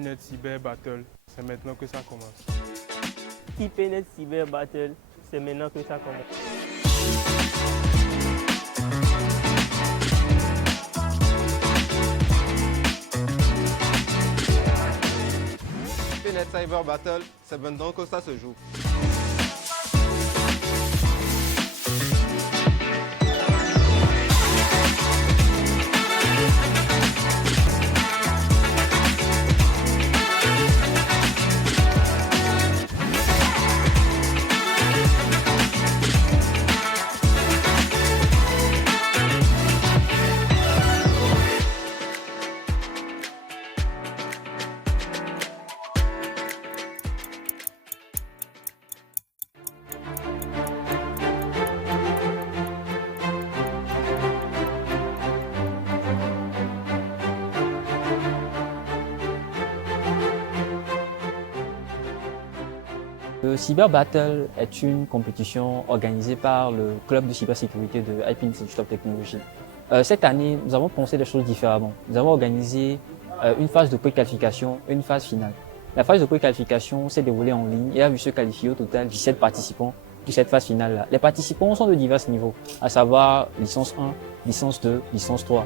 IPNet Cyber Battle, c'est maintenant que ça commence. IPNet Cyber Battle, c'est maintenant que ça commence. IPNet Cyber Battle, c'est maintenant que ça se joue. Le Cyber Battle est une compétition organisée par le club de cybersécurité de IPNet Institute of Technology. Cette année, nous avons pensé les choses différemment. Nous avons organisé une phase de pré-qualification et une phase finale. La phase de pré-qualification s'est déroulée en ligne et a vu se qualifier au total 17 participants de cette phase finale-là. Les participants sont de divers niveaux, à savoir licence 1, licence 2, licence 3.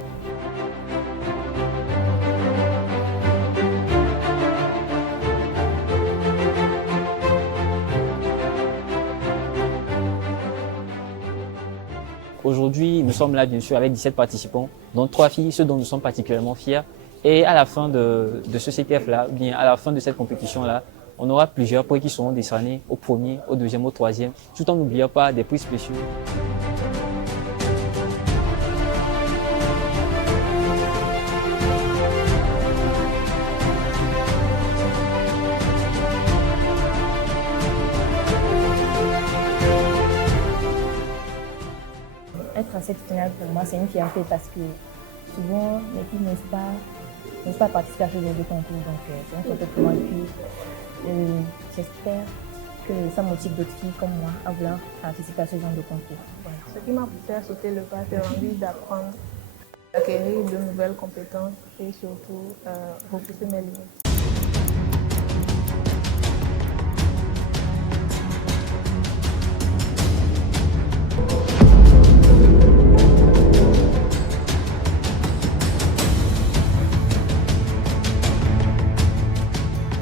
Aujourd'hui, nous sommes là bien sûr avec 17 participants, dont 3 filles, ce dont nous sommes particulièrement fiers. Et à la fin de ce CTF-là, bien à la fin de cette compétition-là, on aura plusieurs prix qui seront décernés au premier, au deuxième, au troisième, tout en n'oubliant pas des prix spéciaux. Être à cette finale, pour moi, c'est une fierté parce que souvent, les filles n'osent pas participer à ce genre de concours. Donc, c'est une fierté pour moi. Et puis, j'espère que ça motive d'autres filles comme moi à vouloir participer à ce genre de concours. Voilà. Ce qui m'a poussé à sauter le pas, c'est l'envie d'apprendre, d'acquérir de nouvelles compétences et surtout repousser mes limites.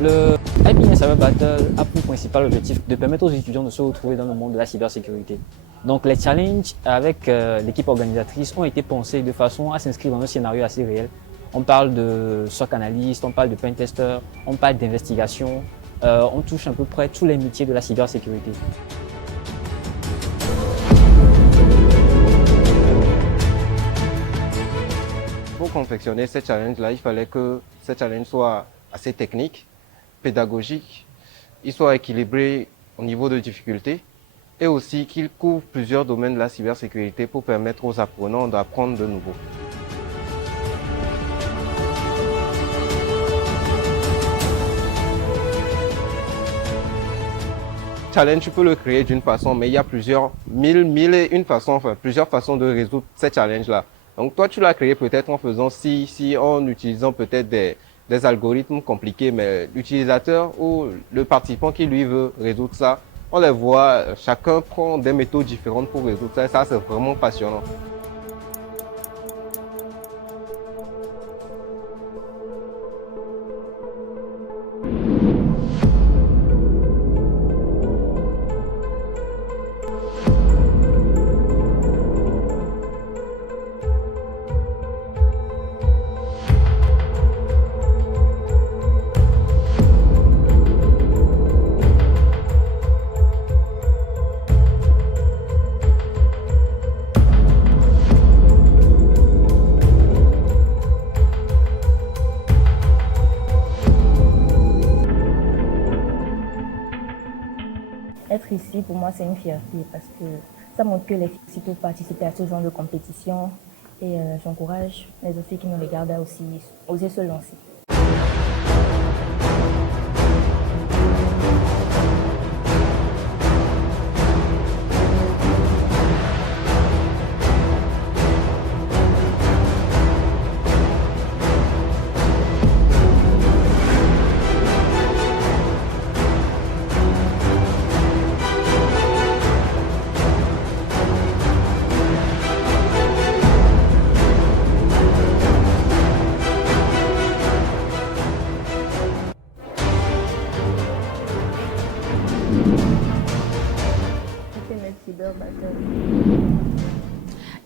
Le IPNet Cyber Battle a pour principal objectif de permettre aux étudiants de se retrouver dans le monde de la cybersécurité. Donc les challenges avec l'équipe organisatrice ont été pensés de façon à s'inscrire dans un scénario assez réel. On parle de SOC analyst, on parle de pentester, on parle d'investigation, on touche à peu près tous les métiers de la cybersécurité. Pour confectionner ces challenges-là, il fallait que ces challenges soient assez techniques, pédagogiques, ils soient équilibrés au niveau de difficulté et aussi qu'ils couvrent plusieurs domaines de la cybersécurité pour permettre aux apprenants d'apprendre de nouveau. Challenge, tu peux le créer d'une façon, mais il y a plusieurs plusieurs façons de résoudre ces challenges-là. Donc toi, tu l'as créé peut-être en faisant en utilisant peut-être des algorithmes compliqués, mais l'utilisateur ou le participant qui lui veut résoudre ça, on les voit, chacun prend des méthodes différentes pour résoudre ça, et ça c'est vraiment passionnant. Être ici, pour moi, c'est une fierté parce que ça montre que les filles peuvent participer à ce genre de compétition et j'encourage les autres filles qui nous regardent à aussi oser se lancer.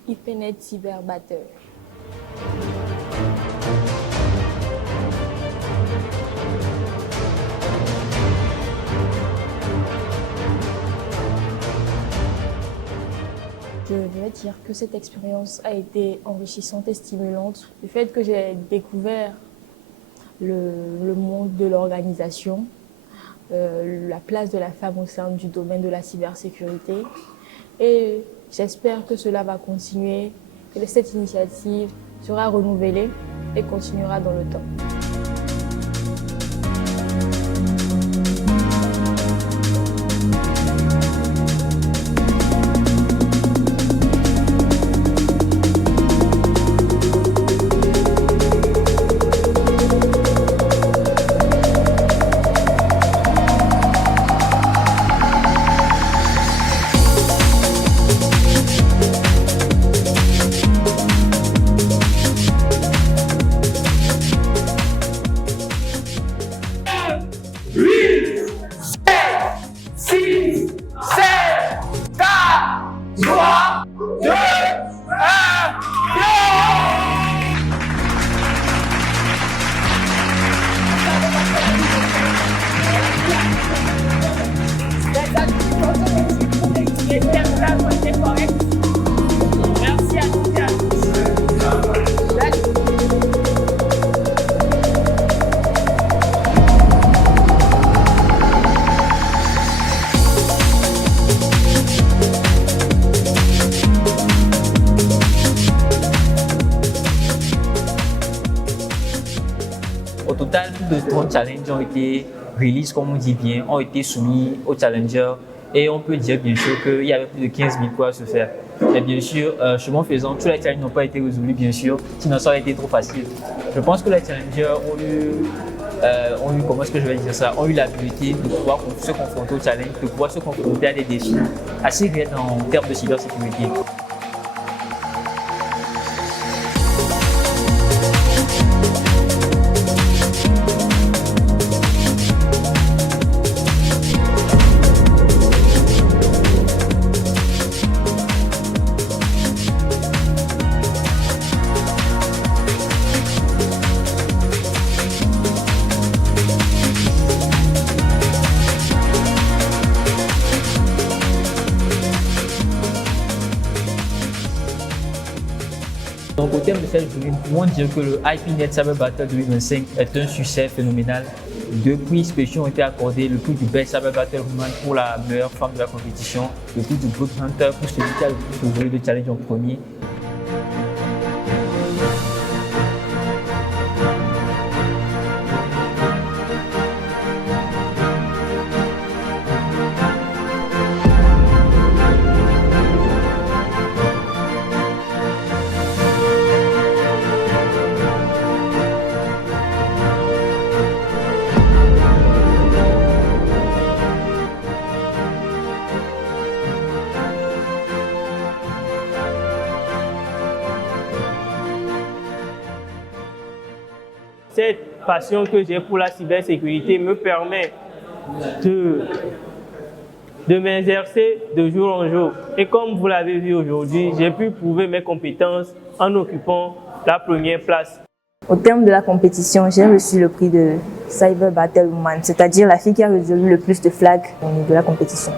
IPNET Cyber Battle. Je vais dire que cette expérience a été enrichissante et stimulante. Le fait que j'ai découvert le monde de l'organisation, la place de la femme au sein du domaine de la cybersécurité. Et j'espère que cela va continuer, que cette initiative sera renouvelée et continuera dans le temps. Au total, plus de 30 challenges ont été release, comme on dit bien, ont été soumis aux challengers et on peut dire bien sûr qu'il y avait plus de 15 000 points à se faire. Et bien sûr, chemin faisant, tous les challenges n'ont pas été résolus, bien sûr, sinon ça aurait été trop facile. Je pense que les challengers ont eu, comment est-ce que je vais dire ça, ont eu l'habilité de pouvoir se confronter aux challenges, de pouvoir se confronter à des défis assez réels en termes de cybersécurité. Donc au terme de cette journée, nous pouvons dire que le IPNET Cyber Battle 2025 est un succès phénoménal. 2 prix spéciaux ont été accordés, le prix du Best Cyber Battle Woman pour la meilleure femme de la compétition, le prix du Blood Hunter pour celui qui a le plus résolu de challenge en premier. Cette passion que j'ai pour la cybersécurité me permet de m'exercer de jour en jour. Et comme vous l'avez vu aujourd'hui, j'ai pu prouver mes compétences en occupant la première place. Au terme de la compétition, j'ai reçu le prix de Cyber Battle Woman, c'est-à-dire la fille qui a résolu le plus de flags au niveau de la compétition.